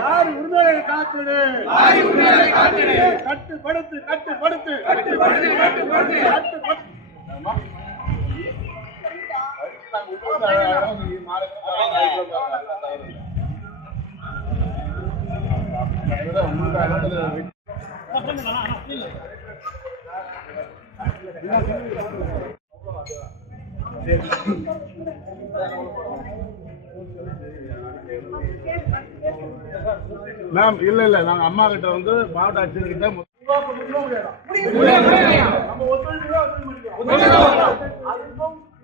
யார் உரிமையை காத்திடு கட்டுப்படுத்து கட்டுப்படுத்து மேம் இல்ல இல்ல நாங்க அம்மா கிட்ட வந்து மாவட்ட ஆட்சியர் கிட்ட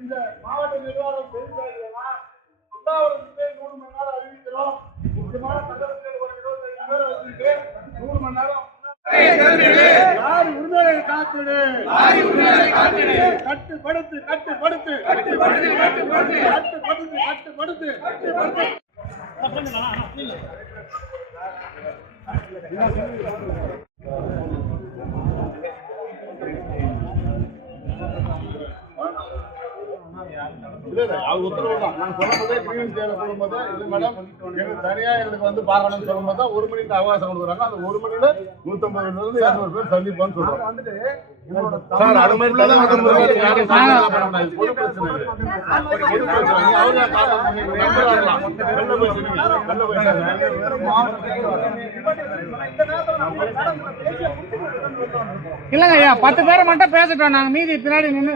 இந்த மாவட்ட நிர்வாகம் தெரிவித்தாங்கன்னா 100 மணி நேரம் அறிவிக்கிறோம். முக்கியமான தகவல்கள் ஒரு 25 பேர் வச்சுட்டு 100 மணி நேரம் யார் உரிமையை காத்திடு கட்டுப்படுத்து கட்டுப்படுத்து கட்டுப்படுத்து அது உத்தரவு தான். நான் சொல்லும்போதே கிளீனிங் செய்ய சொல்லும்போது இது மேடம் எங்களுக்கு தனியா எங்களுக்கு வந்து பார்க்கணும்னு சொல்லும்போது தான் 1 மணிக்கு அவகாசம் கொடுக்குறாங்க. அந்த 1 மணியில 150 இருந்து 200 பேர் சந்திப்போம்னு சொல்றோம். சார் அது மாதிரி பொது பிரச்சனை இல்லங்க ஐயா 10 பேரை மட்டும் பேசிட்டோம் நாங்க மீதி பின்னாடி நின்று